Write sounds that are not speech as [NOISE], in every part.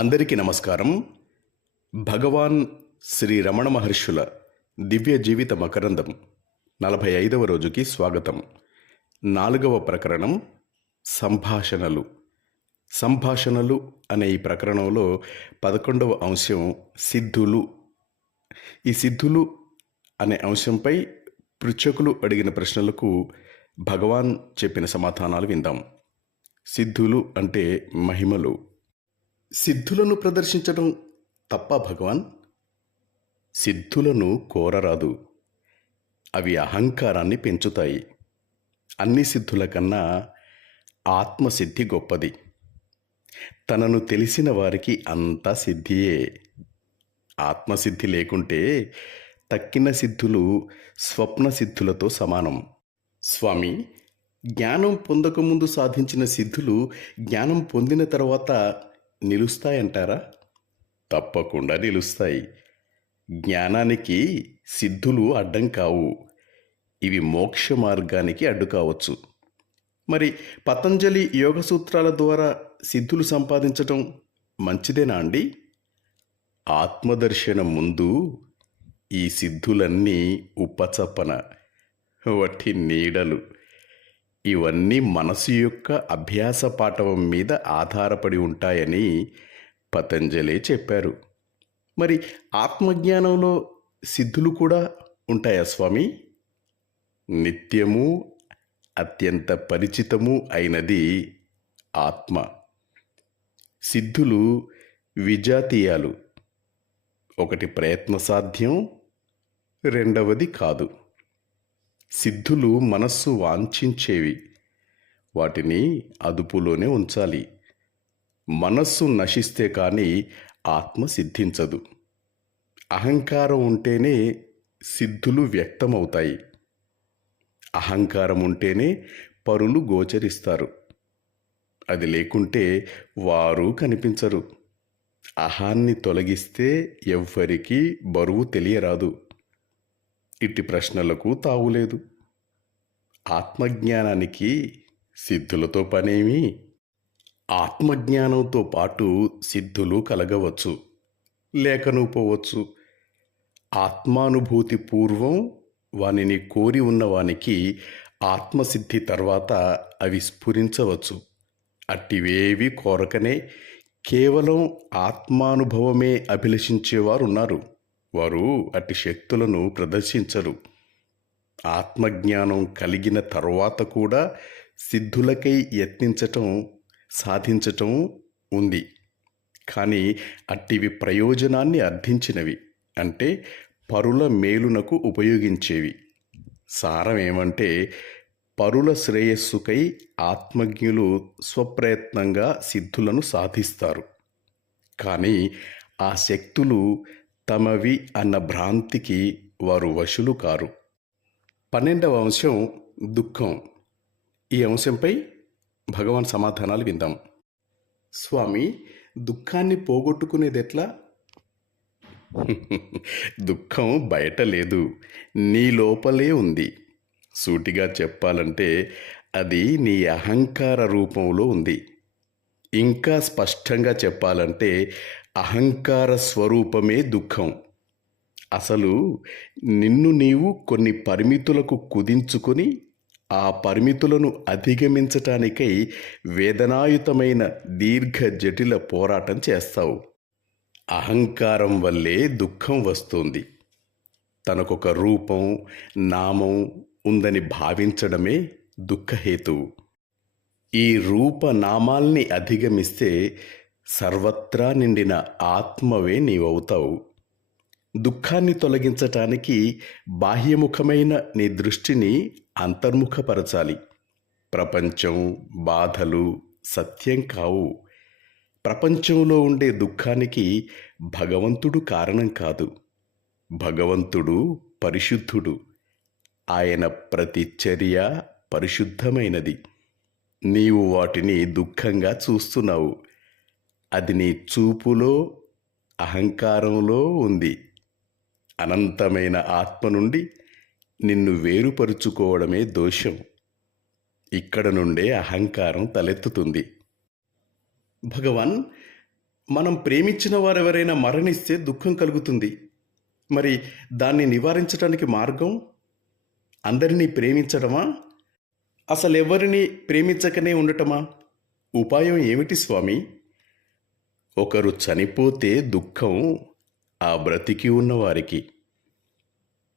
అందరికీ నమస్కారం. భగవాన్ శ్రీ రమణ మహర్షుల దివ్య జీవిత మకరందం నలభై ఐదవ రోజుకి స్వాగతం. నాలుగవ ప్రకరణం సంభాషణలు. సంభాషణలు అనే ఈ ప్రకరణంలో పదకొండవ అంశం సిద్ధులు. ఈ సిద్ధులు అనే అంశంపై పృచ్ఛకులు అడిగిన ప్రశ్నలకు భగవాన్ చెప్పిన సమాధానాలు విందాం. సిద్ధులు అంటే మహిమలు. సిద్ధులను ప్రదర్శించడం తప్ప భగవాన్? సిద్ధులను కోరరాదు. అవి అహంకారాన్ని పెంచుతాయి. అన్ని సిద్ధుల కన్నా ఆత్మసిద్ధి గొప్పది. తనను తెలిసిన వారికి అంతా సిద్ధియే. ఆత్మసిద్ధి లేకుంటే తక్కిన సిద్ధులు స్వప్న సిద్ధులతో సమానం. స్వామి జ్ఞానం పొందకముందు సాధించిన సిద్ధులు జ్ఞానం పొందిన తర్వాత నిలుస్తాయంటారా? తప్పకుండా నిలుస్తాయి. జ్ఞానానికి సిద్ధులు అడ్డం కావు. ఇవి మోక్ష మార్గానికి అడ్డు కావచ్చు. మరి పతంజలి యోగ సూత్రాల ద్వారా సిద్ధులు సంపాదించటం మంచిదేనా అండి? ఆత్మదర్శనం ముందు ఈ సిద్ధులన్నీ ఉప్పచప్పన వట్టి నీడలు. ఇవన్నీ మనసు యొక్క అభ్యాస పాఠవం మీద ఆధారపడి ఉంటాయని పతంజలి చెప్పారు. మరి ఆత్మజ్ఞానంలో సిద్ధులు కూడా ఉంటాయా స్వామి? నిత్యము అత్యంత పరిచితము అయినది ఆత్మ. సిద్ధులు విజాతీయాలు. ఒకటి ప్రయత్న సాధ్యం రెండవది కాదు. సిద్ధులు మనస్సు వాంఛించేవి. వాటిని అదుపులోనే ఉంచాలి. మనస్సు నశిస్తే కానీ ఆత్మ సిద్ధించదు. అహంకారం ఉంటేనే సిద్ధులు వ్యక్తమవుతాయి. అహంకారం ఉంటేనే పరులు గోచరిస్తారు. అది లేకుంటే వారు కనిపించరు. అహాన్ని తొలగిస్తే ఎవ్వరికీ బరువు తెలియరాదు. ఇట్టి ప్రశ్నలకు తావులేదు ఆత్మజ్ఞానానికి సిద్ధులతో పనేమి? ఆత్మజ్ఞానంతో పాటు సిద్ధులు కలగవచ్చు లేకను పోవచ్చు. ఆత్మానుభూతి పూర్వం వానిని కోరి ఉన్నవానికి ఆత్మసిద్ధి తర్వాత అవి స్ఫురించవచ్చు. అట్టివేవి కోరకనే కేవలం ఆత్మానుభవమే అభిలషించేవారు ఉన్నారు వారు అట్టి శక్తులను ప్రదర్శించరు. ఆత్మజ్ఞానం కలిగిన తర్వాత కూడా సిద్ధులకై యత్నించటం సాధించటం ఉంది. కానీ అట్టివి ప్రయోజనాన్ని అర్థించినవి. అంటే పరుల మేలునకు ఉపయోగించేవి. సారం ఏమంటే పరుల శ్రేయస్సుకై ఆత్మజ్ఞులు స్వప్రయత్నంగా సిద్ధులను సాధిస్తారు. కానీ ఆ శక్తులు తమవి అన్న భ్రాంతికి వారు వశులు కారు. పన్నెండవ అంశం దుఃఖం. ఈ అంశంపై భగవాన్ సమాధానాలు విందాం. స్వామి దుఃఖాన్ని పోగొట్టుకునేది ఎట్లా [LAUGHS] దుఃఖం బయట లేదు నీ లోపలే ఉంది. సూటిగా చెప్పాలంటే అది నీ అహంకార రూపంలో ఉంది. ఇంకా స్పష్టంగా చెప్పాలంటే అహంకార స్వరూపమే దుఃఖం. అసలు నిన్ను నీవు కొన్ని పరిమితులకు కుదించుకొని ఆ పరిమితులను అధిగమించటానికై వేదనాయుతమైన దీర్ఘ జటిల పోరాటం చేస్తావు. అహంకారం వల్లే దుఃఖం వస్తుంది. తనకొక రూపం నామం ఉందని భావించడమే దుఃఖహేతువు. ఈ రూపనామాల్ని అధిగమిస్తే సర్వత్రా నిండిన ఆత్మవే నీవవుతావు. దుఃఖాన్ని తొలగించటానికి బాహ్యముఖమైన నీ దృష్టిని అంతర్ముఖపరచాలి. ప్రపంచం బాధలు సత్యం కావు. ప్రపంచంలో ఉండే దుఃఖానికి భగవంతుడు కారణం కాదు. భగవంతుడు పరిశుద్ధుడు. ఆయన ప్రతి చర్య పరిశుద్ధమైనది. నీవు వాటిని దుఃఖంగా చూస్తున్నావు. అది నీ చూపులో అహంకారంలో ఉంది. అనంతమైన ఆత్మ నుండి నిన్ను వేరుపరుచుకోవడమే దోషం. ఇక్కడ నుండే అహంకారం తలెత్తుతుంది. భగవాన్ మనం ప్రేమించిన వారెవరైనా మరణిస్తే దుఃఖం కలుగుతుంది. మరి దాన్ని నివారించడానికి మార్గం? అందరినీ ప్రేమించడమా అసలు ఎవరిని ప్రేమించకనే ఉండటమా? ఉపాయం ఏమిటి స్వామి? ఒకరు చనిపోతే దుఃఖం ఆ బ్రతికి ఉన్నవారికి.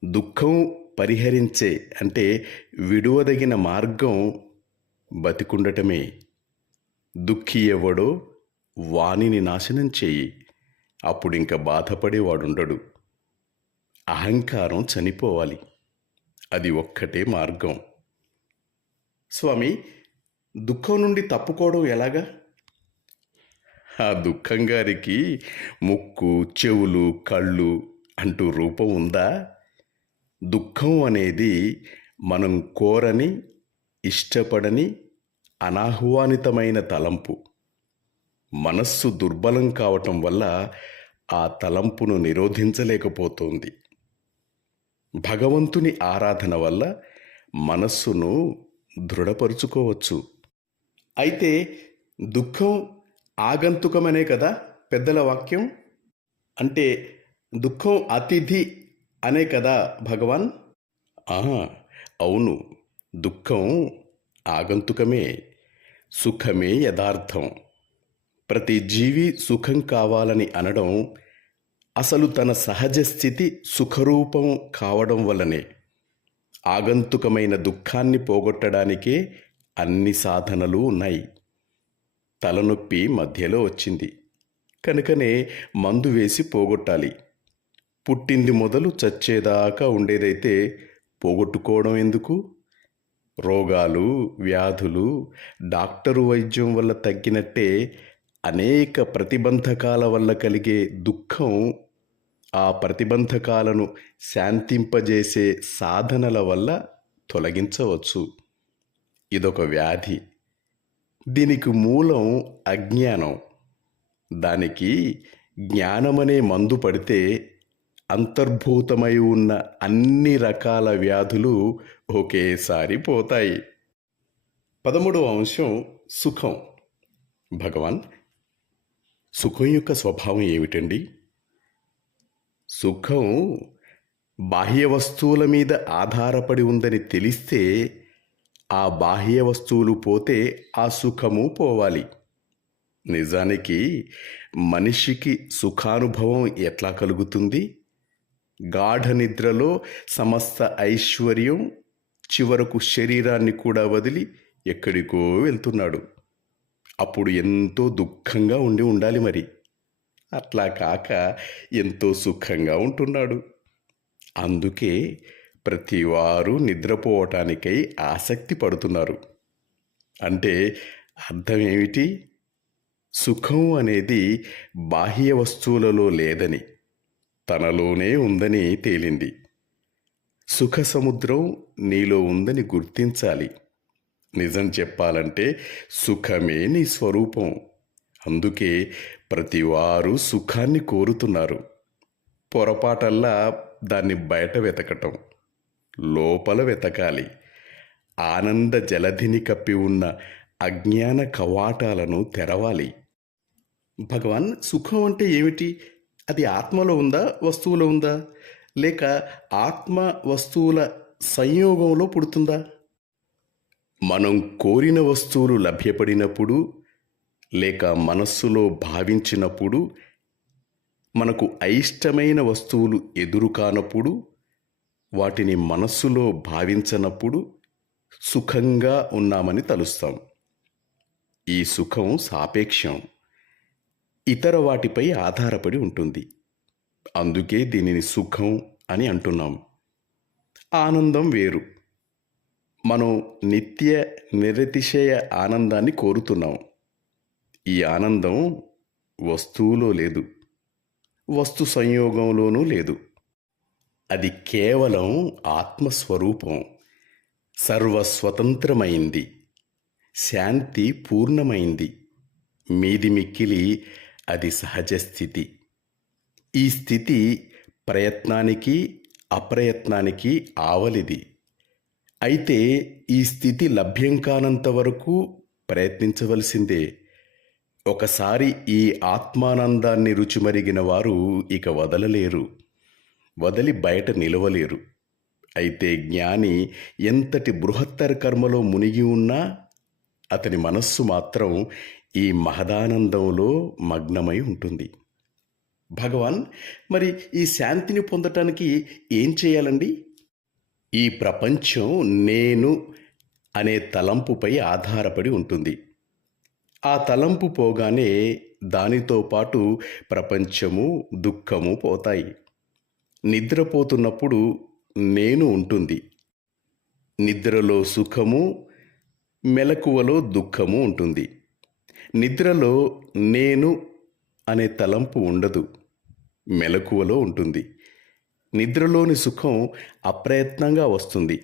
దుఃఖం పరిహరించే అంటే విడువదగిన మార్గం బతికుండటమే. దుఃఖి ఎవడో వానిని నాశనం చేయి. అప్పుడింక బాధపడేవాడుండడు. అహంకారం చనిపోవాలి. అది ఒక్కటే మార్గం. స్వామి దుఃఖం నుండి తప్పుకోవడం ఎలాగా? ఆ దుఃఖం గారికి ముక్కు చెవులు కళ్ళు అంటూ రూపం ఉందా? దుఃఖం అనేది మనం కోరని ఇష్టపడని అనాహ్వానితమైన తలంపు. మనస్సు దుర్బలం కావటం వల్ల ఆ తలంపును నిరోధించలేకపోతోంది. భగవంతుని ఆరాధన వల్ల మనస్సును దృఢపరుచుకోవచ్చు. అయితే దుఃఖం ఆగంతుకమనే కదా పెద్దల వాక్యం? అంటే దుఃఖం అతిథి అనే కదా భగవాన్? ఆహా అవును. దుఃఖం ఆగంతుకమే సుఖమే యథార్థం. ప్రతి జీవి సుఖం కావాలని అనడం అసలు తన సహజ స్థితి సుఖరూపం కావడం వల్లనే. ఆగంతుకమైన దుఃఖాన్ని పోగొట్టడానికే అన్ని సాధనలు ఉన్నాయి. తలనొప్పి మధ్యలో వచ్చింది. కనుకనే మందు వేసి పోగొట్టాలి. పుట్టింది మొదలు చచ్చేదాకా ఉండేదైతే పోగొట్టుకోవడం ఎందుకు? రోగాలు వ్యాధులు డాక్టరు వైద్యం వల్ల తగ్గినట్టే అనేక ప్రతిబంధకాల వల్ల కలిగే దుఃఖం ఆ ప్రతిబంధకాలను శాంతింపజేసే సాధనల వల్ల తొలగించవచ్చు. ఇదొక వ్యాధి. దీనికి మూలం అజ్ఞానం. దానికి జ్ఞానమనే మందు పడితే అంతర్భూతమై ఉన్న అన్ని రకాల వ్యాధులు ఒకేసారి పోతాయి. పదమూడవ అంశం సుఖం. భగవాన్ సుఖం యొక్క స్వభావం ఏమిటండి? సుఖం బాహ్య వస్తువుల మీద ఆధారపడి ఉందని తెలిస్తే ఆ బాహ్య వస్తువులు పోతే ఆ సుఖము పోవాలి. నిజానికి మనిషికి సుఖానుభవం ఎట్లా కలుగుతుంది? గాఢ నిద్రలో సమస్త ఐశ్వర్యం చివరకు శరీరాన్ని కూడా వదిలి ఎక్కడికో వెళ్తున్నాడు. అప్పుడు ఎంతో దుఃఖంగా ఉండి ఉండాలి మరి. అట్లా కాక ఎంతో సుఖంగా ఉంటున్నాడు. అందుకే ప్రతివారు నిద్రపోవటానికై ఆసక్తి పడుతున్నారు. అంటే అర్థం ఏమిటి సుఖం అనేది బాహ్య వస్తువులలో లేదని తనలోనే ఉందని తేలింది. సుఖ సముద్రం నీలో ఉందని గుర్తించాలి. నిజం చెప్పాలంటే సుఖమే నీ స్వరూపం. అందుకే ప్రతివారు సుఖాన్ని కోరుతున్నారు. పొరపాటల్లా దాన్ని బయట వెతకటం. లోపల వెతకాలి. ఆనంద జలధిని కప్పి ఉన్న అజ్ఞాన కవాటాలను తెరవాలి. భగవాన్ సుఖం అంటే ఏమిటి? అది ఆత్మలో ఉందా వస్తువులో ఉందా? లేక ఆత్మ వస్తువుల సంయోగంలో పుడుతుందా? మనం కోరిన వస్తువులు లభ్యపడినప్పుడు లేక మనస్సులో భావించినప్పుడు మనకు అయిష్టమైన వస్తువులు ఎదురు కానప్పుడు వాటిని మనస్సులో భావించనప్పుడు సుఖంగా ఉన్నామని తలుస్తాం. ఈ సుఖం సాపేక్షం. ఇతర వాటిపై ఆధారపడి ఉంటుంది. అందుకే దీనిని సుఖం అని అంటున్నాం. ఆనందం వేరు. మనం నిత్య నిరతిశయ ఆనందాన్ని కోరుతున్నాం. ఈ ఆనందం వస్తువులో లేదు. వస్తు సంయోగంలోనూ లేదు. అది కేవలం ఆత్మస్వరూపం. సర్వస్వతంత్రమైంది. శాంతి పూర్ణమైంది. మీది మిక్కిలి అది సహజ స్థితి. ఈ స్థితి ప్రయత్నానికి అప్రయత్నానికి ఆవలిది. అయితే ఈ స్థితి లభ్యం కానంత వరకు ప్రయత్నించవలసిందే. ఒకసారి ఈ ఆత్మానందాన్ని రుచిమరిగిన వారు ఇక వదలలేరు. వదలి బయట నిలవలేరు. అయితే జ్ఞాని ఎంతటి బృహత్తర కర్మలో మునిగి ఉన్నా అతని మనస్సు మాత్రం ఈ మహదానందంలో మగ్నమై ఉంటుంది. భగవాన్ మరి ఈ శాంతిని పొందటానికి ఏం చేయాలండి? ఈ ప్రపంచం నేను అనే తలంపుపై ఆధారపడి ఉంటుంది. ఆ తలంపు పోగానే దానితో పాటు ప్రపంచము దుఃఖము పోతాయి. నిద్రపోతున్నప్పుడు నేను ఉంటుంది. నిద్రలో సుఖము మెలకువలో దుఃఖము ఉంటుంది. నిద్రలో నేను అనే తలంపు ఉండదు మెలకువలో ఉంటుంది. నిద్రలోని సుఖం అప్రయత్నంగా వస్తుంది.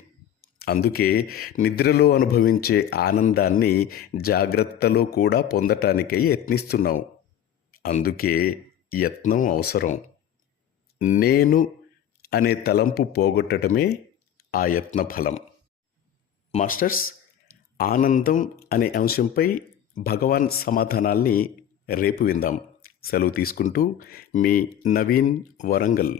అందుకే నిద్రలో అనుభవించే ఆనందాన్ని జాగ్రత్తలో కూడా పొందటానికై యత్నిస్తున్నాం అందుకే యత్నం అవసరం. నేను అనే తలంపు పోగొట్టడమే ఆ యత్న ఫలం మాస్టర్స్ ఆనందం అనే అంశంపై భగవాన్ సమాధానాల్ని రేపు విందాం. సెలవు తీసుకుంటూ మీ నవీన్ వరంగల్.